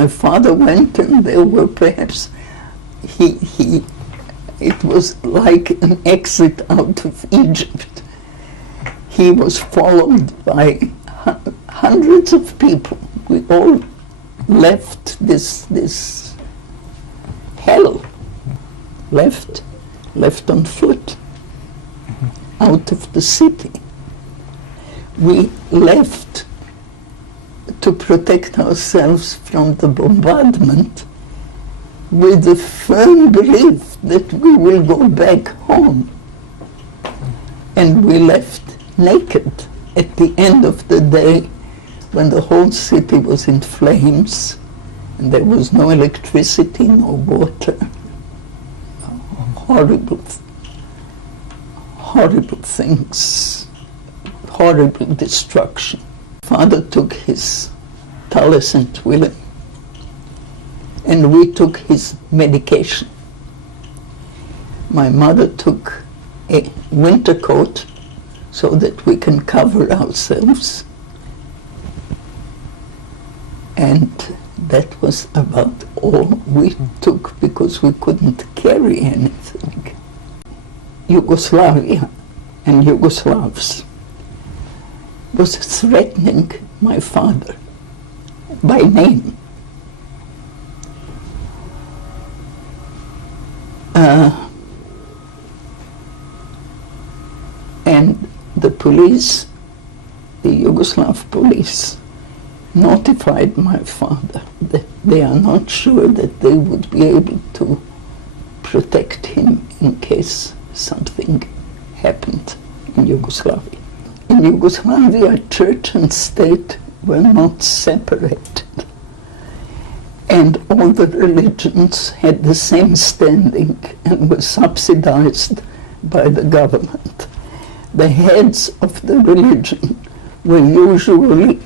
my father went, and there were perhaps, it was like an exit out of Egypt. He was followed by hundreds of people. We all left this hell, left on foot, out of the city. We left to protect ourselves from the bombardment with the firm belief that we will go back home. And we left naked at the end of the day, when the whole city was in flames and there was no electricity, no water. Horrible things, horrible destruction. Father took his Tallis and Twillim, and we took his medication. My mother took a winter coat so that we can cover ourselves, and that was about all we took, because we couldn't carry anything. Yugoslavia and Yugoslavs was threatening my father by name. And the police, the Yugoslav police, notified my father that they are not sure that they would be able to protect him in case something happened in Yugoslavia. In Yugoslavia, church and state were not separated, and all the religions had the same standing and were subsidized by the government. The heads of the religion were usually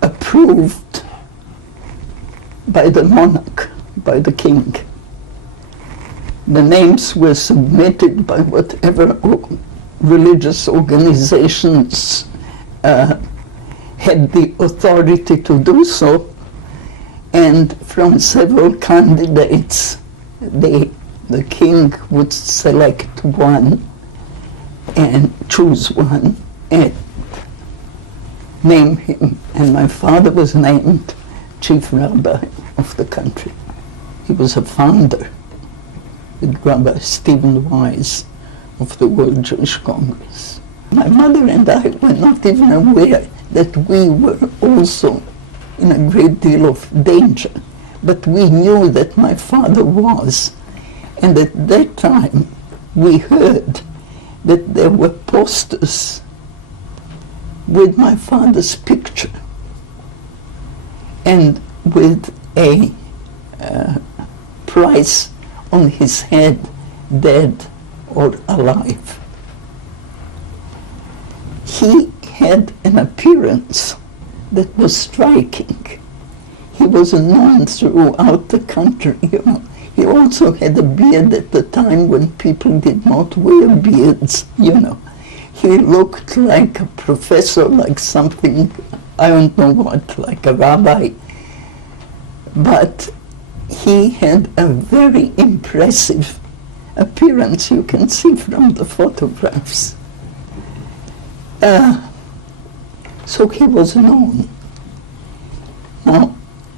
approved by the monarch, by the king. The names were submitted by whatever religious organizations had the authority to do so, and from several candidates the king would select one and choose one and name him. And my father was named chief rabbi of the country. He was a founder with Rabbi Stephen Wise of the World Jewish Congress. My mother and I were not even aware that we were also in a great deal of danger, but we knew that my father was. And at that time we heard that there were posters with my father's picture and with a price on his head, dead or alive. He had an appearance that was striking. He was known throughout the country. You know. He also had a beard at the time when people did not wear beards, you know. He looked like a professor, like something, I don't know what, like a rabbi. But he had a very impressive appearance, you can see from the photographs. So he was known. Now,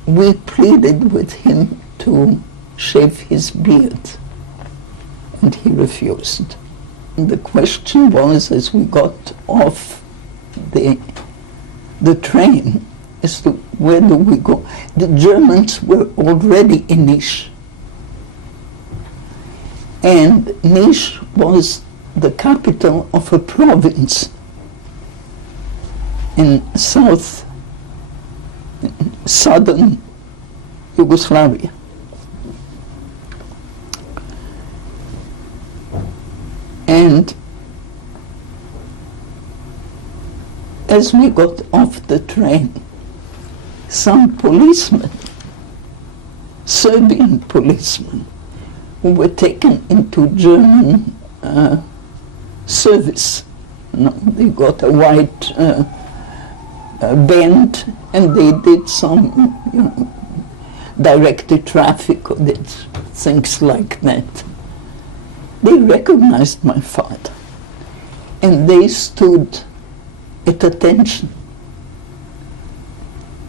we pleaded with him to shave his beard, and he refused. And the question was, as we got off the train, as to where do we go. The Germans were already in Niš, and Niš was the capital of a province in southern Yugoslavia. And as we got off the train, some policemen, Serbian policemen, who were taken into German service, you know, they got a white band, and they did some, you know, directed traffic or did things like that. They recognized my father, and they stood at attention.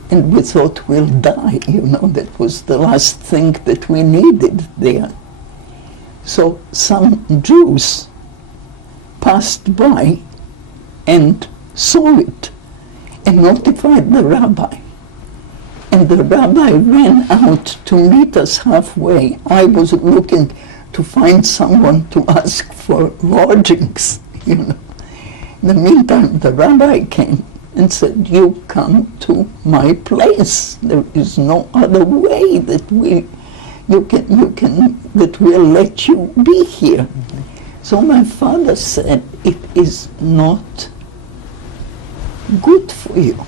And we thought, we'll die, that was the last thing that we needed there. So some Jews passed by and saw it and notified the rabbi. And the rabbi ran out to meet us halfway. I was looking to find someone to ask for lodgings, In the meantime, the rabbi came and said, you come to my place. There is no other way that we'll let you be here. Mm-hmm. So my father said, it is not good for you,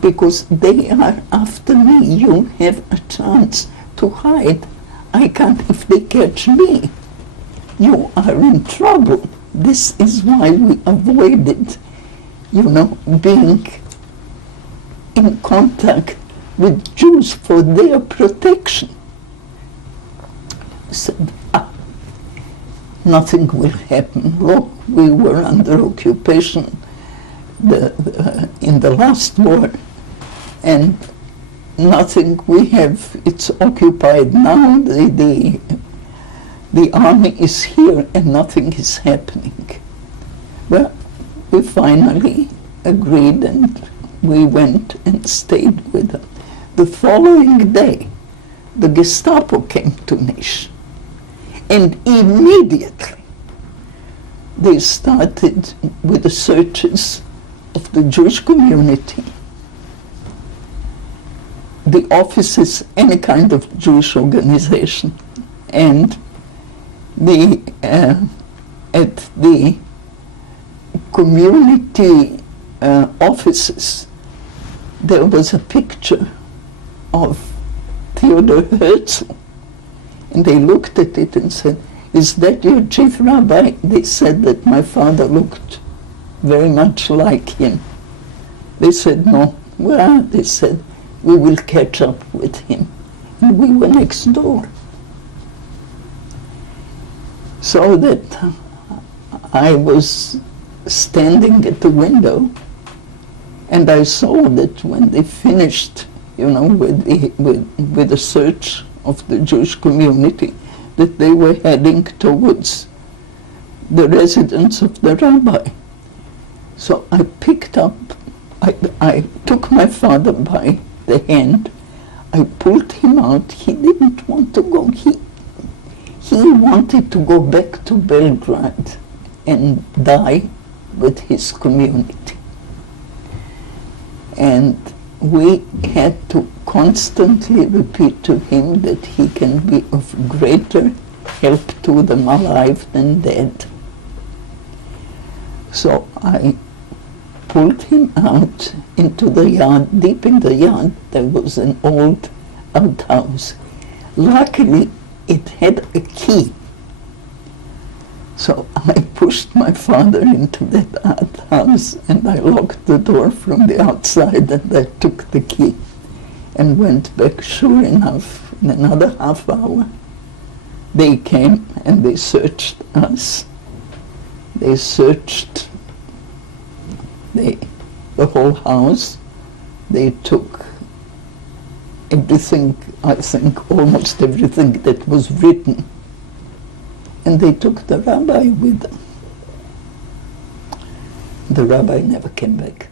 because they are after me. You have a chance to hide. I can't, if they catch me, you are in trouble. This is why we avoided, being in contact with Jews for their protection. I said, nothing will happen. Look, we were under occupation in the last war, and nothing we have, it's occupied now, the army is here and nothing is happening. Well, we finally agreed and we went and stayed with them. The following day, the Gestapo came to Niš, and immediately they started with the searches of the Jewish community, the offices, any kind of Jewish organization, and at the community offices, there was a picture of Theodor Herzl, and they looked at it and said, is that your chief rabbi? They said that my father looked very much like him. They said, no. Well, they said, we will catch up with him. And we were next door. So that I was standing at the window, and I saw that when they finished, with the search of the Jewish community, that they were heading towards the residence of the rabbi. So I picked up, I took my father by the hand, I pulled him out. He didn't want to go. He wanted to go back to Belgrade and die with his community. And we had to constantly repeat to him that he can be of greater help to them alive than dead. So I pulled him out into the yard. Deep in the yard there was an old outhouse. Luckily it had a key. So I pushed my father into that outhouse and I locked the door from the outside, and I took the key and went back. Sure enough, in another half hour, they came and they searched us. They searched the whole house. They took everything, I think almost everything that was written, and they took the rabbi with them. The rabbi never came back.